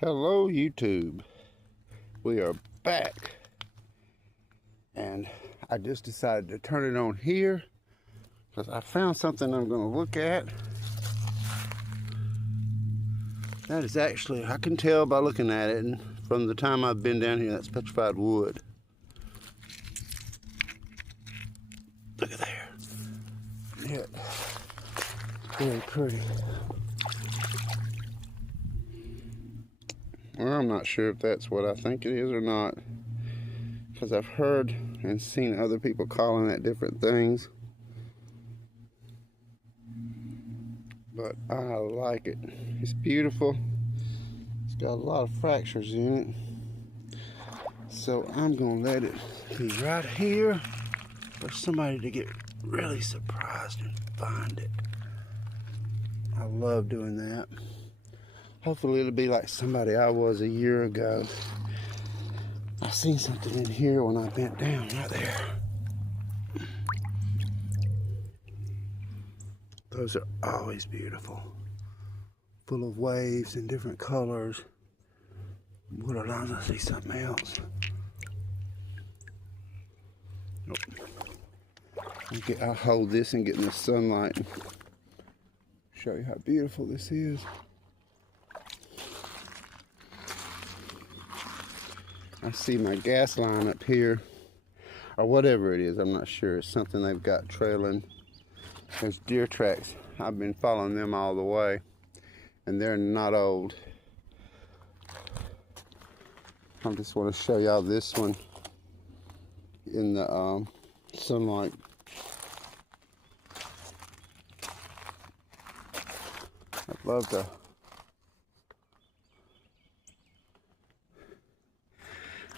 Hello YouTube, we are back, and I just decided to turn it on here because I found something I'm going to look at. That is actually, I can tell by looking at it, and from the time I've been down here, that's petrified wood. Look at there. Yeah, very pretty. Well, I'm not sure if that's what I think it is or not, because I've heard and seen other people calling it different things. But I like it. It's beautiful. It's got a lot of fractures in it. So I'm going to let it be right here for somebody to get really surprised and find it. I love doing that. Hopefully it'll be like somebody I was a year ago. I seen something in here when I bent down right there. Those are always beautiful. Full of waves and different colors. Would allow us to see something else. I'll hold this and get in the sunlight and show you how beautiful this is. I see my gas line up here, or whatever it is, I'm not sure. It's something they've got trailing. There's deer tracks. I've been following them all the way, and they're not old. I just want to show y'all this one in the sunlight. I'd love to.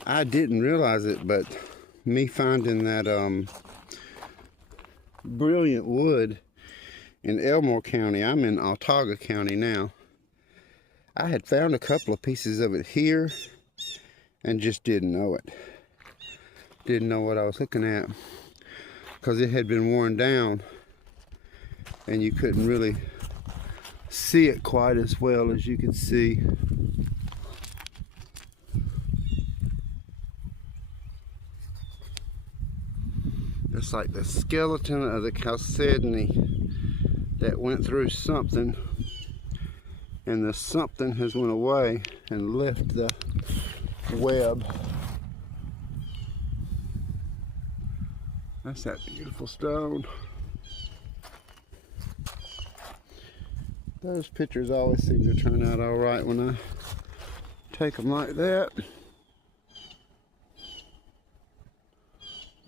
I didn't realize it, but me finding that brilliant wood in Elmore County, I'm in Autauga County now. I had found a couple of pieces of it here and just didn't know it. Didn't know what I was looking at because it had been worn down and you couldn't really see it quite as well as you could see. It's like the skeleton of the chalcedony that went through something, and the something has went away and left the web. That's that beautiful stone. Those pictures always seem to turn out all right when I take them like that.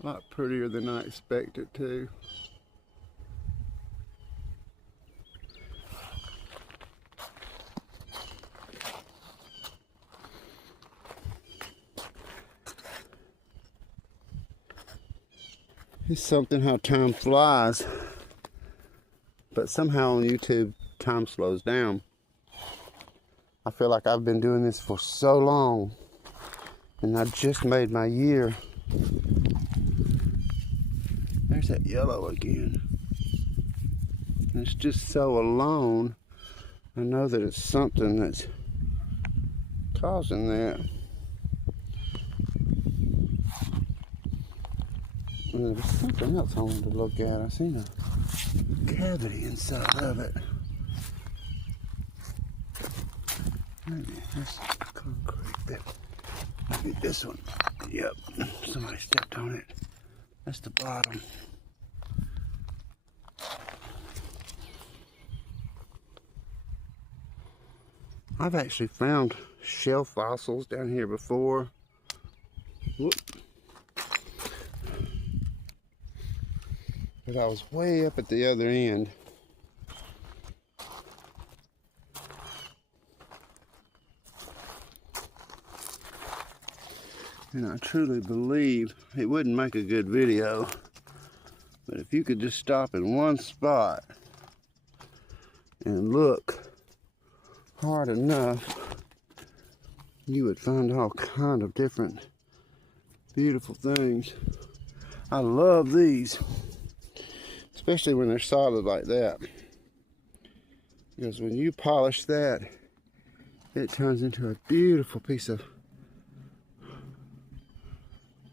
A lot prettier than I expected to. It's something how time flies, but somehow on YouTube time slows down. I feel like I've been doing this for so long, and I just made my year. There's that yellow again. And it's just so alone. I know that it's something that's causing that. And there's something else I wanted to look at. I seen a cavity inside of it. Maybe this concrete bit. Maybe this one. Yep, somebody stepped on it. That's the bottom. I've actually found shell fossils down here before. Whoop. But I was way up at the other end. And I truly believe it wouldn't make a good video, but if you could just stop in one spot and look hard enough, you would find all kind of different beautiful things. I love these, especially when they're solid like that, because when you polish that, it turns into a beautiful piece of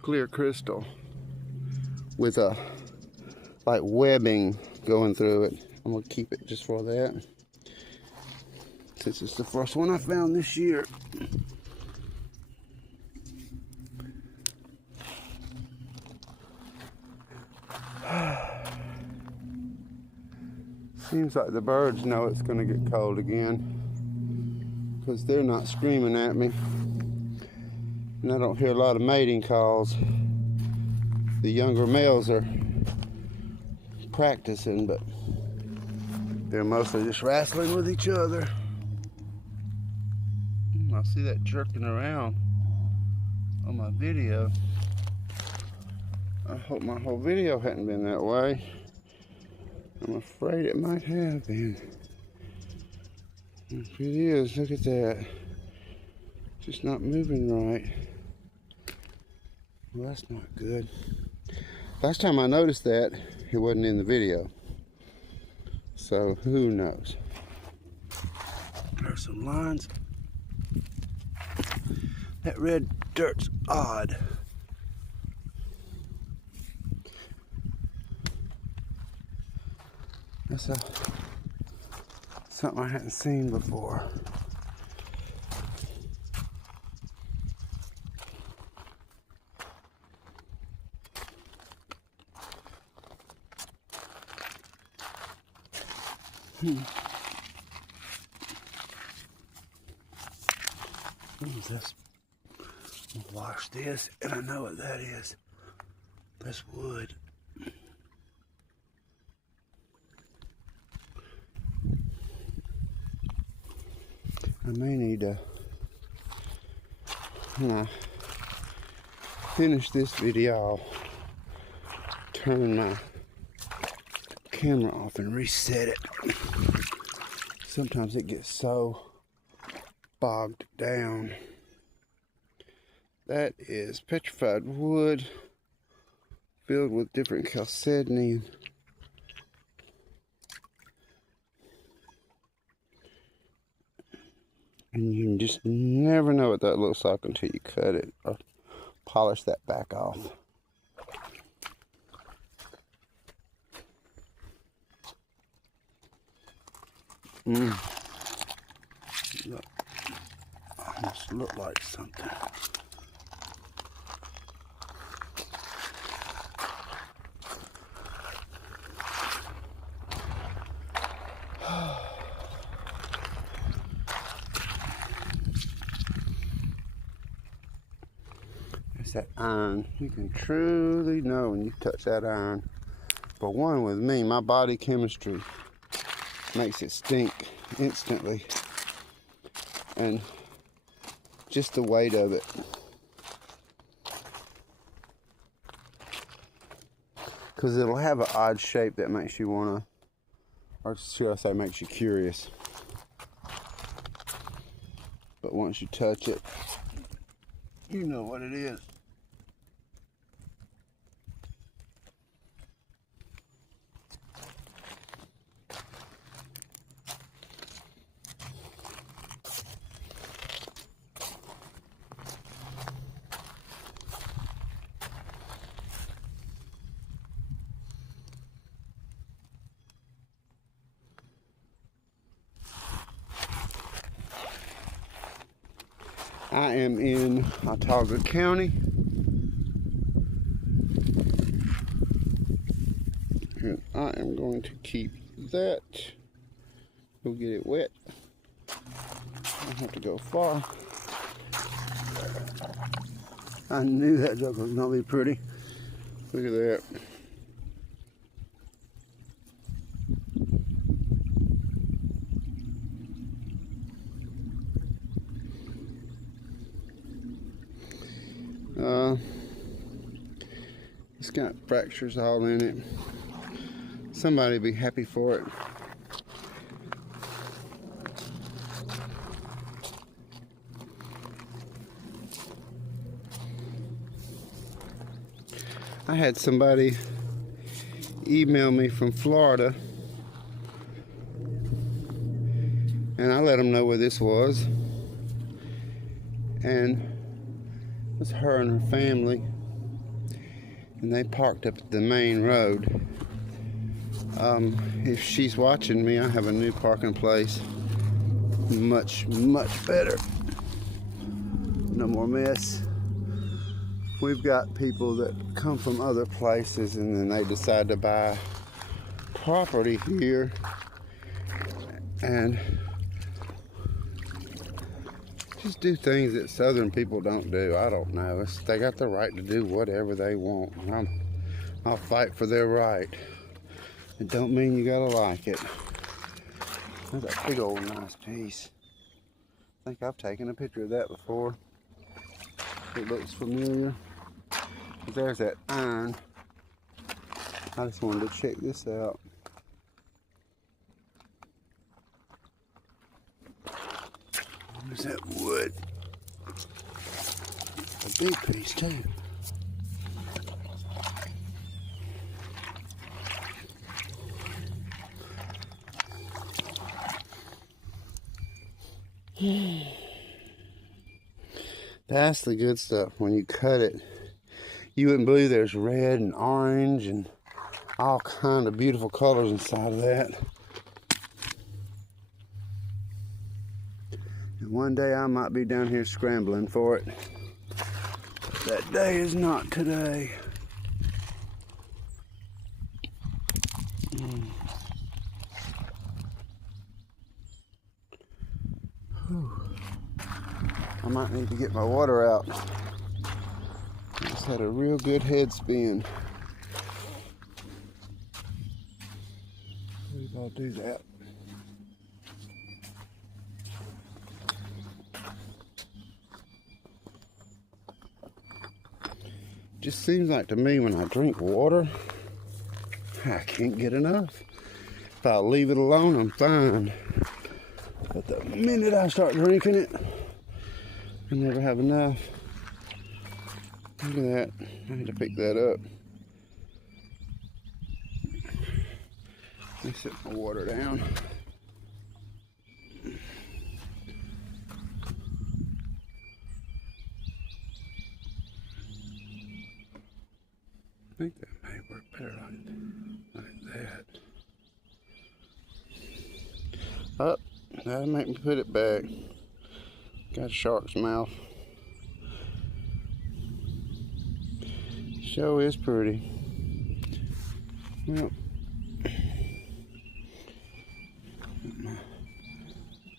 clear crystal with a like webbing going through it. I'm gonna keep it just for that, since it's the first one I found this year. Seems like the birds know it's gonna get cold again, because they're not screaming at me. And I don't hear a lot of mating calls. The younger males are practicing, but they're mostly just wrestling with each other. I see that jerking around on my video. I hope my whole video hadn't been that way. I'm afraid it might have been. If it is, look at that. Just not moving right. Well, that's not good. Last time I noticed that, it wasn't in the video. So, who knows? There's some lines. That red dirt's odd. That's something I hadn't seen before. This, wash this, and I know what that is. That's wood. I may need to, when I finish this video, I'll turn my camera off and reset it. Sometimes it gets so bogged down. That is petrified wood filled with different chalcedony. And you just never know what that looks like until you cut it or polish that back off. Look, almost look like something. It's that iron. You can truly know when you touch that iron. For one, with me, my body chemistry makes it stink instantly. And just the weight of it. Because it'll have an odd shape that makes you want to, or should I say makes you curious. But once you touch it, you know what it is. I am in Artesian County, and I am going to keep that. Go get it wet. I don't have to go far. I knew that duck was gonna be pretty. Look at that. It's got fractures all in it. Somebody would be happy for it. I had somebody email me from Florida, and I let them know where this was. and it was her and her family, and they parked up at the main road. If she's watching me, I have a new parking place. Much better. No more mess. We've got people that come from other places and then they decide to buy property here and just do things that southern people don't do. I don't know. They got the right to do whatever they want. I'll fight for their right. It don't mean you gotta like it. That's a big old nice piece. I think I've taken a picture of that before. It looks familiar. There's that iron. I just wanted to check this out. There's that wood. A big piece too. That's the good stuff. When you cut it, you wouldn't believe there's red and orange and all kind of beautiful colors inside of that. And one day I might be down here scrambling for it. But that day is not today. I might need to get my water out. I just had a real good head spin. I believe I'll do that. Just seems like to me when I drink water, I can't get enough. If I leave it alone, I'm fine. But the minute I start drinking it, I never have enough. Look at that. I need to pick that up. Let me set my water down. I think that may work better like that. Oh, that'll make me put it back. Got a shark's mouth. Show is pretty. Well, put my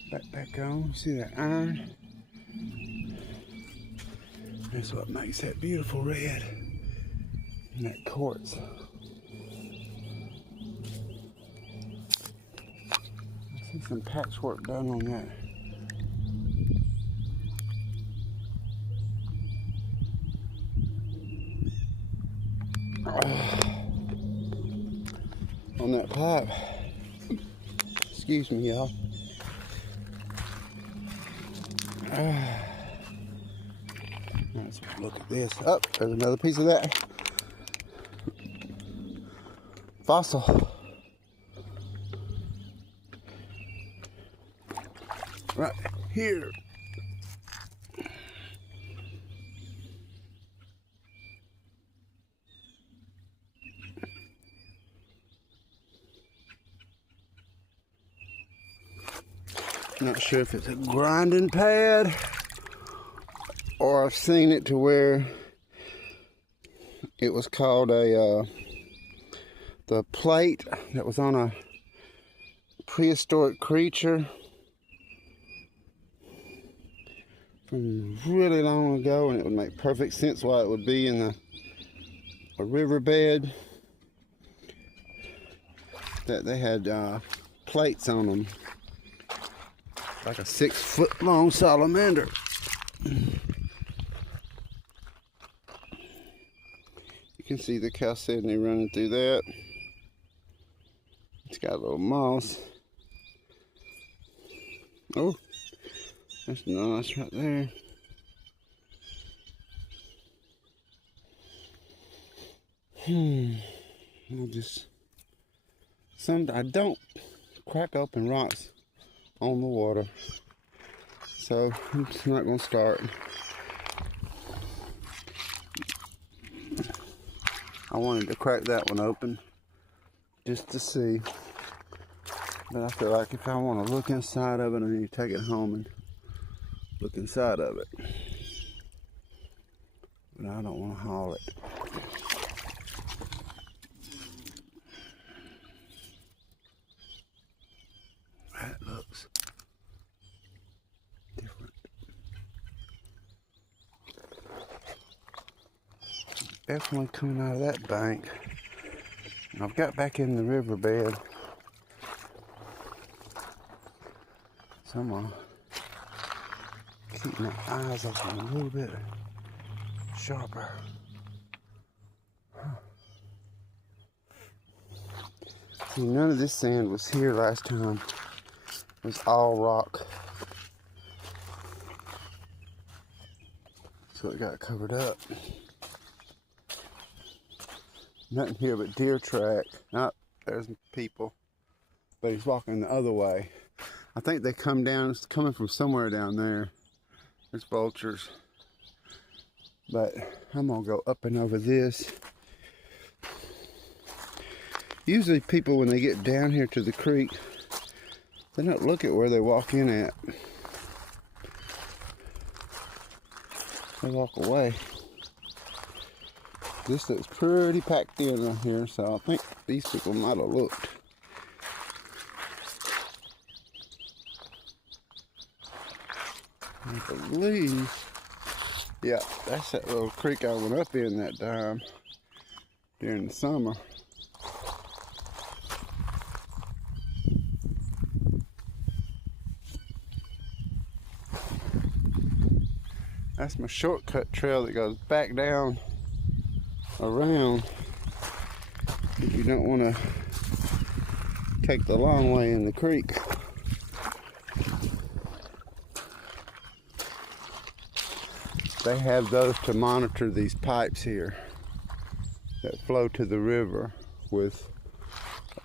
backpack on. See that iron? That's what makes that beautiful red. And that quartz. I see some patchwork done on that. On that pipe. Excuse me, y'all. Let's look at this. Oh, there's another piece of that fossil. Right here. Not sure if it's a grinding pad or I've seen it to where it was called the plate that was on a prehistoric creature from really long ago, and it would make perfect sense why it would be in a riverbed. That they had plates on them. Like a 6-foot long salamander. You can see the chalcedony running through that. It's got a little moss. Oh, that's nice right there. I don't crack open rocks on the water. so I'm just not going to start. I wanted to crack that one open just to see. But I feel like if I want to look inside of it, I need to take it home and look inside of it. But I don't want to haul it. That looks different. Definitely coming out of that bank. And I've got back in the riverbed. So I'm gonna keep my eyes open a little bit sharper. See, none of this sand was here last time. It was all rock. So it got covered up. Nothing here but deer track. Oh, there's people. But he's walking the other way. I think they come down, it's coming from somewhere down there. There's vultures. But I'm gonna go up and over this. Usually people, when they get down here to the creek, they don't look at where they walk in at. They walk away. This looks pretty packed in right here, so I think these people might have looked. I believe, yeah, that's that little creek I went up in that time during the summer. That's my shortcut trail that goes back down around if you don't want to take the long way in the creek. They have those to monitor these pipes here that flow to the river with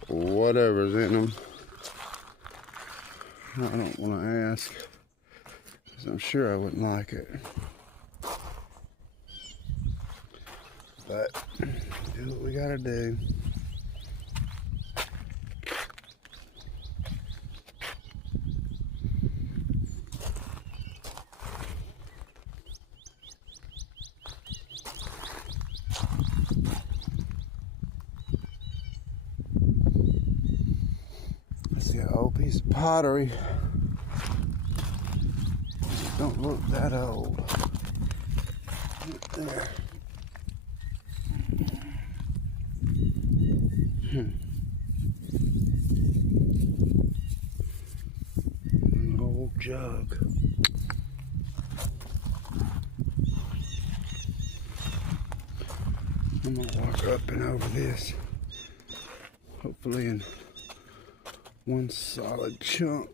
whatever's in them. I don't want to ask because I'm sure I wouldn't like it. But do what we gotta do. I see an old piece of pottery. Don't look that old. Right there. An old jug. I'm gonna walk up and over this, hopefully in one solid chunk.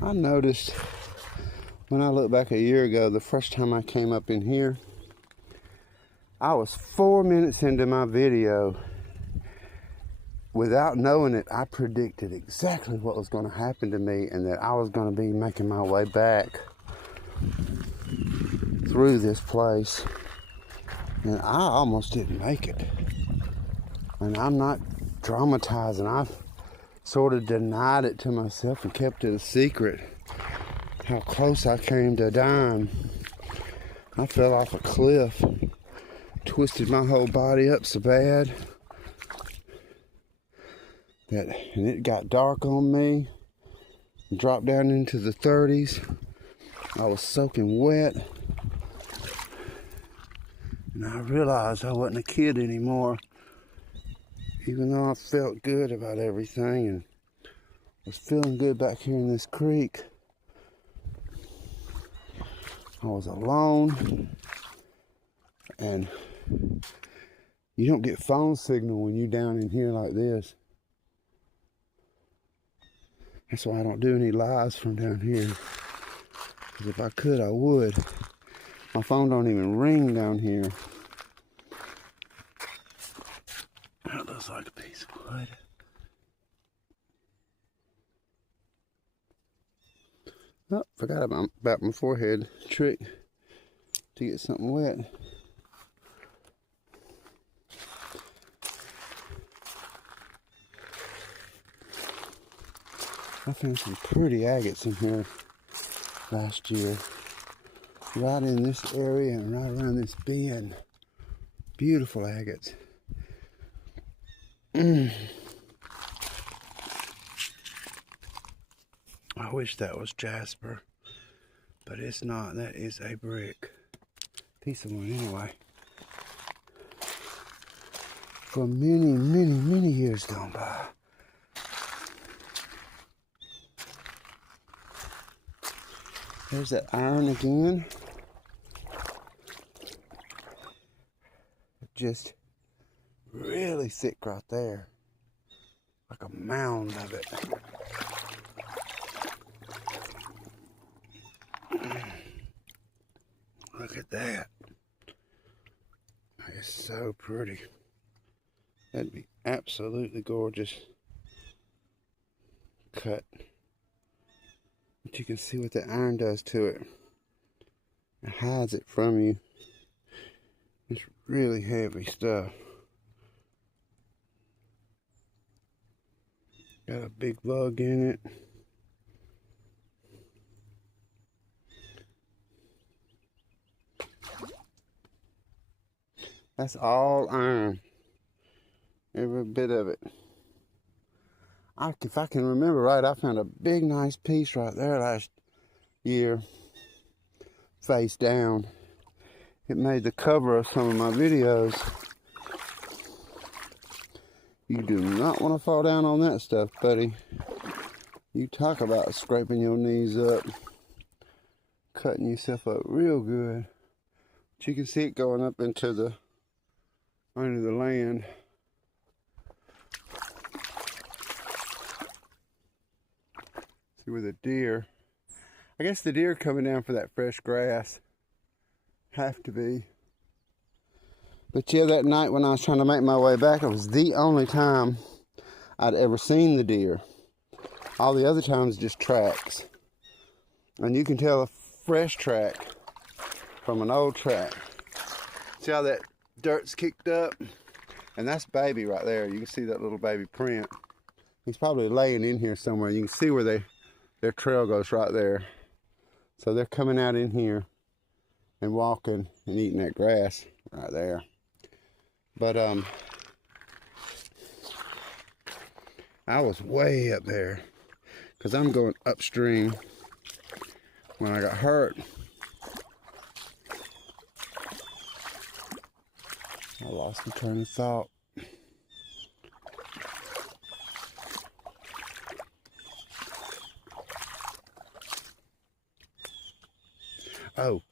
I noticed when I look back a year ago, the first time I came up in here, I was 4 minutes into my video. Without knowing it, I predicted exactly what was going to happen to me and that I was going to be making my way back through this place. And I almost didn't make it. And I'm not dramatizing. I've sort of denied it to myself and kept it a secret how close I came to dying. I fell off a cliff, twisted my whole body up so bad that, and it got dark on me, dropped down into the 30s. I was soaking wet, and I realized I wasn't a kid anymore. Even though I felt good about everything and was feeling good back here in this creek, I was alone, and you don't get phone signal when you're down in here like this. That's why I don't do any lives from down here. Because if I could, I would. My phone don't even ring down here. That looks like a piece of wood. Oh, forgot about my forehead trick to get something wet. I found some pretty agates in here last year. Right in this area and right around this bend. Beautiful agates. I wish that was jasper, but it's not. That is a brick. Piece of one anyway. For many, many, many years gone by. There's that iron again. Just really thick right there. Like a mound of it. Look at that. It's so pretty. That'd be absolutely gorgeous. Cut. But you can see what the iron does to it. It hides it from you. It's really heavy stuff. Got a big bug in it. That's all iron. Every bit of it. If I can remember right, I found a big nice piece right there last year. Face down. It made the cover of some of my videos. You do not want to fall down on that stuff, buddy. You talk about scraping your knees up. Cutting yourself up real good. But you can see it going up into the under the land. See where the deer. I guess the deer coming down for that fresh grass. Have to be. But yeah, that night when I was trying to make my way back, it was the only time I'd ever seen the deer. All the other times just tracks. And you can tell a fresh track from an old track. See how that dirt's kicked up? And that's baby right there. You can see that little baby print. He's probably laying in here somewhere. You can see where their trail goes right there. So they're coming out in here and walking and eating that grass right there. But I was way up there because I'm going upstream. When I got hurt, I lost my train of thought. Oh,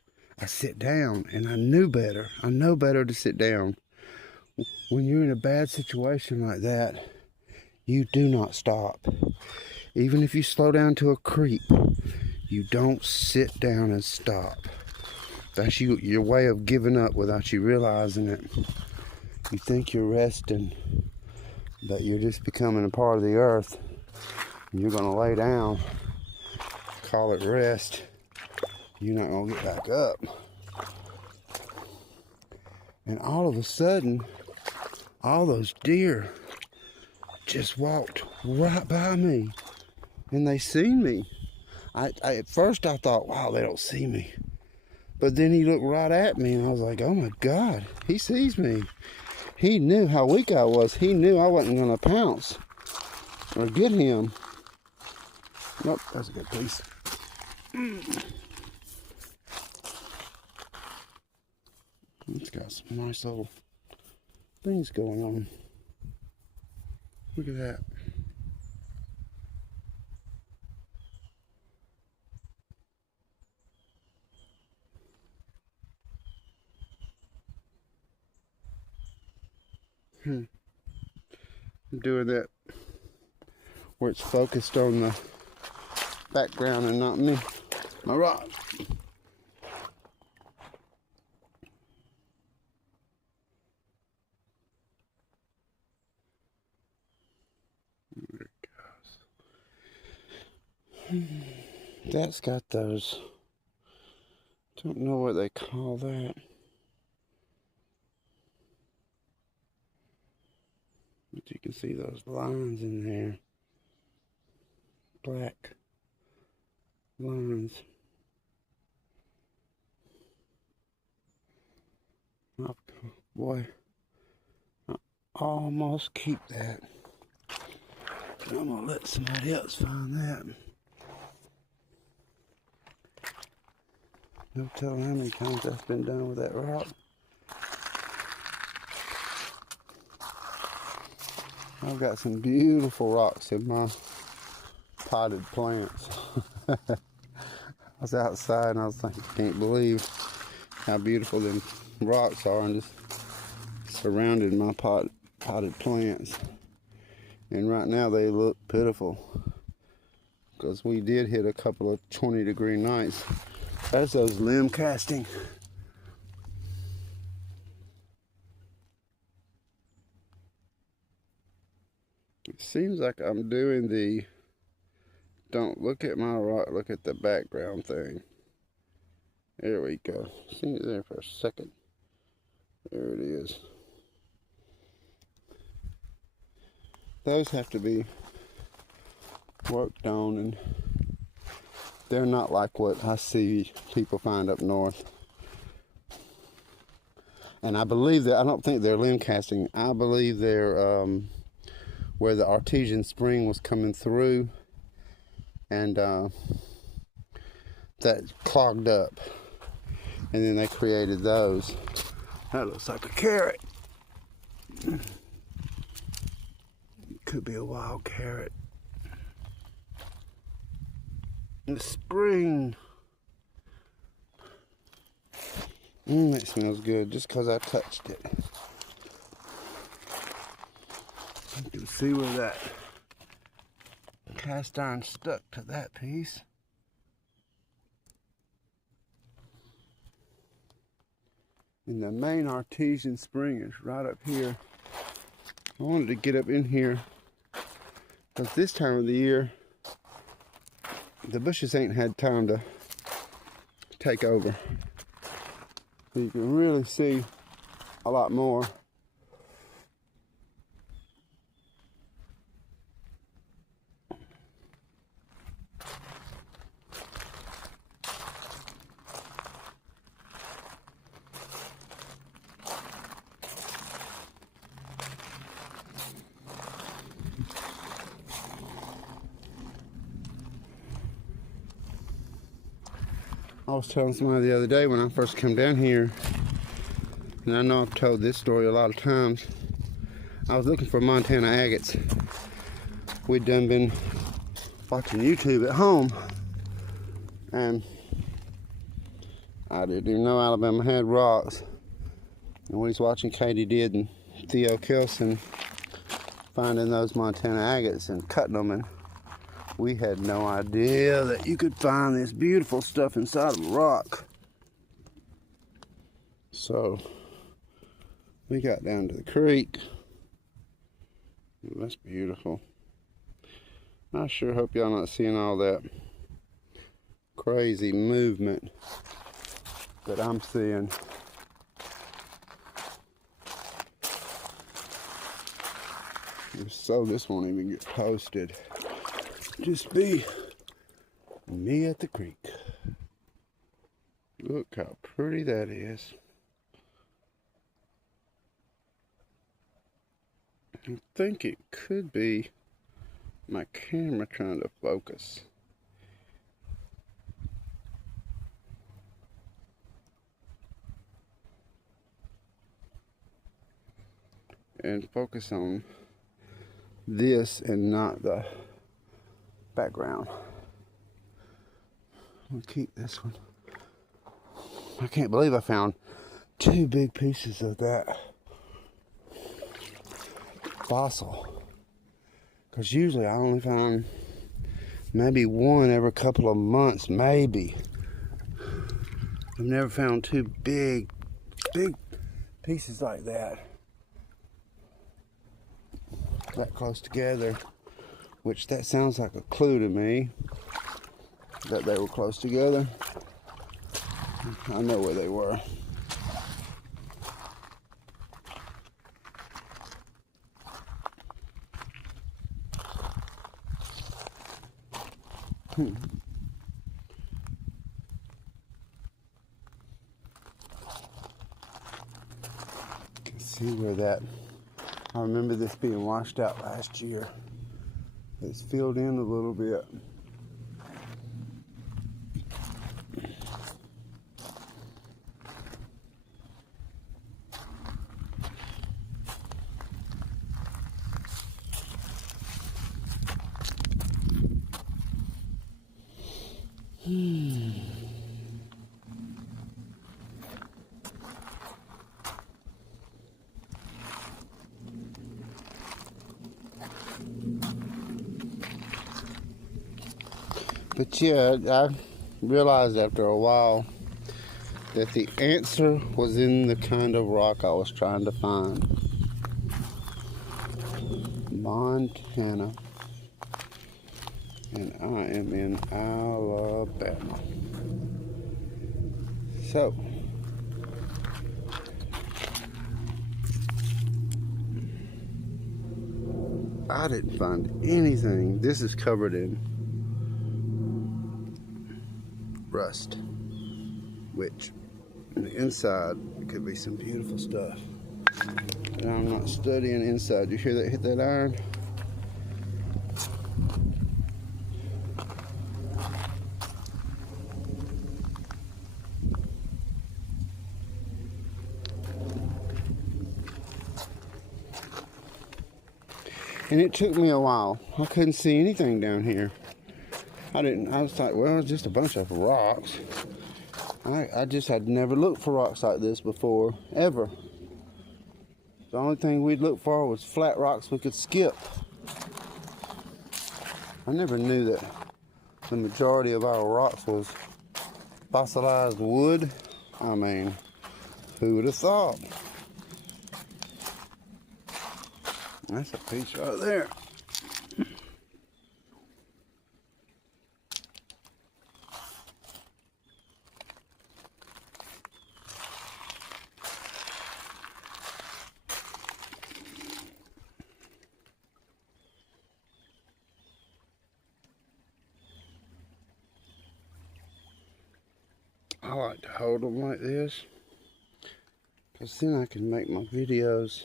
I sit down, and I knew better. I know better to sit down. When you're in a bad situation like that, you do not stop. Even if you slow down to a creep, you don't sit down and stop. That's your way of giving up without you realizing it. You think you're resting, but you're just becoming a part of the earth. You're going to lay down, call it rest. You're not going to get back up. And all of a sudden, all those deer just walked right by me. And they seen me. At first I thought, wow, they don't see me. But then he looked right at me and I was like, oh my God, he sees me. He knew how weak I was. He knew I wasn't going to pounce or get him. Nope, that's a good piece. It's got some nice little things going on. Look at that. I'm doing that where it's focused on background and not me, my rock. There it goes. That's got those, don't know what they call that. But you can see those lines in there. Black lines. Oh, boy, I almost keep that. But I'm gonna let somebody else find that. No telling how many times that's been done with that rock. I've got some beautiful rocks in my potted plants. I was outside and I was thinking, can't believe how beautiful them rocks are, and just surrounded my potted plants. And right now they look pitiful because we did hit a couple of 20-degree nights. That's those limb casting. It seems like I'm doing the don't look at my rock, look at the background thing. There we go. See it there for a second. There it is. Those have to be worked on, and they're not like what I see people find up north. And I believe that, I don't think they're limb casting. I believe they're where the Artesian spring was coming through, and that clogged up, and then they created those. That looks like a carrot. Could be a wild carrot. The spring. It smells good just because I touched it. You can see where that cast iron stuck to that piece. And the main Artesian spring is right up here. I wanted to get up in here because this time of the year the bushes ain't had time to take over. So you can really see a lot more. I was telling somebody the other day when I first come down here, and I know I've told this story a lot of times, I was looking for Montana agates. We'd done been watching YouTube at home, and I didn't even know Alabama had rocks. And we was watching Katie Did and Theo Kelson finding those Montana agates and cutting them, and we had no idea that you could find this beautiful stuff inside of a rock. So we got down to the creek. That's beautiful. I sure hope y'all not seeing all that crazy movement that I'm seeing. So this won't even get posted. Just be me at the creek. Look how pretty that is. I think it could be my camera trying to focus. And focus on this and not the background. I'll keep this one. I can't believe I found 2 big pieces of that fossil, because usually I only found Maybe one every couple of months, maybe. I've never found two big pieces like that close together, which that sounds like a clue to me that they were close together. I know where they were. Can see where that, I remember this being washed out last year. It's filled in a little bit. But yeah, I realized after a while that the answer was in the kind of rock I was trying to find. Montana. And I am in Alabama. So, I didn't find anything. This is covered in rust, which on the inside could be some beautiful stuff. And I'm not studying inside. You hear that hit that iron? And it took me a while. I couldn't see anything down here. I was like, well, it's just a bunch of rocks. I just had never looked for rocks like this before, ever. The only thing we'd look for was flat rocks we could skip. I never knew that the majority of our rocks was fossilized wood. I mean, who would have thought? That's a piece right there. I like to hold them like this, because then I can make my videos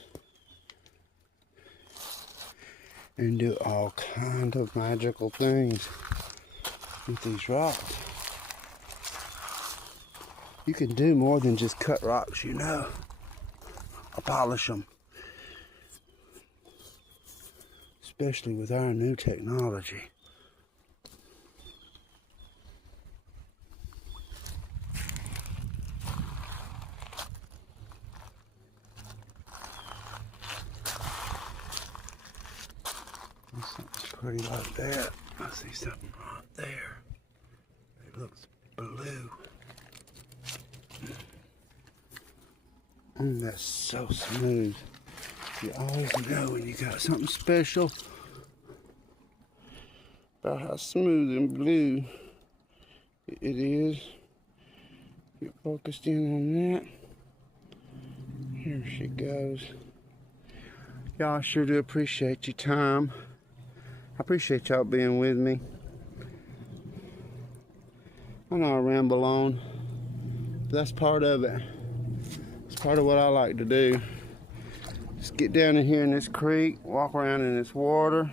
and do all kind of magical things with these rocks. You can do more than just cut rocks, you know, or polish them. Especially with our new technology. Something's pretty like that. I see something right there. It looks blue. And that's so smooth. You always know when you got something special about how smooth and blue it is. Get focused in on that. Here she goes. Y'all, I sure do appreciate your time. I appreciate y'all being with me. I know I ramble on, but that's part of it. It's part of what I like to do. Just get down in here in this creek, walk around in this water,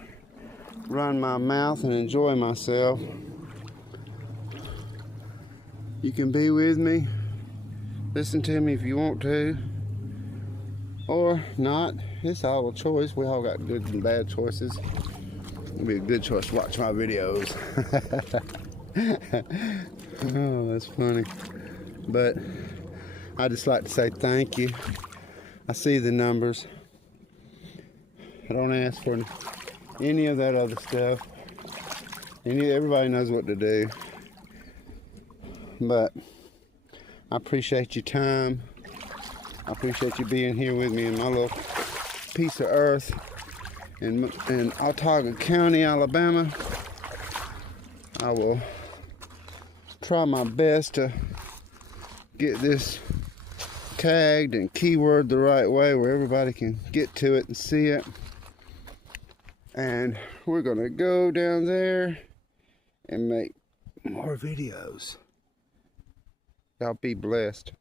run my mouth and enjoy myself. You can be with me, listen to me if you want to, or not. It's all a choice. We all got good and bad choices. It'd be a good choice to watch my videos. Oh, that's funny. But I just like to say thank you. I see the numbers. I don't ask for any of that other stuff. And everybody knows what to do. But I appreciate your time. I appreciate you being here with me in my little piece of earth in Autauga County, Alabama. I will try my best to get this tagged and keyword the right way where everybody can get to it and see it. And we're gonna go down there and make more videos. Y'all be blessed.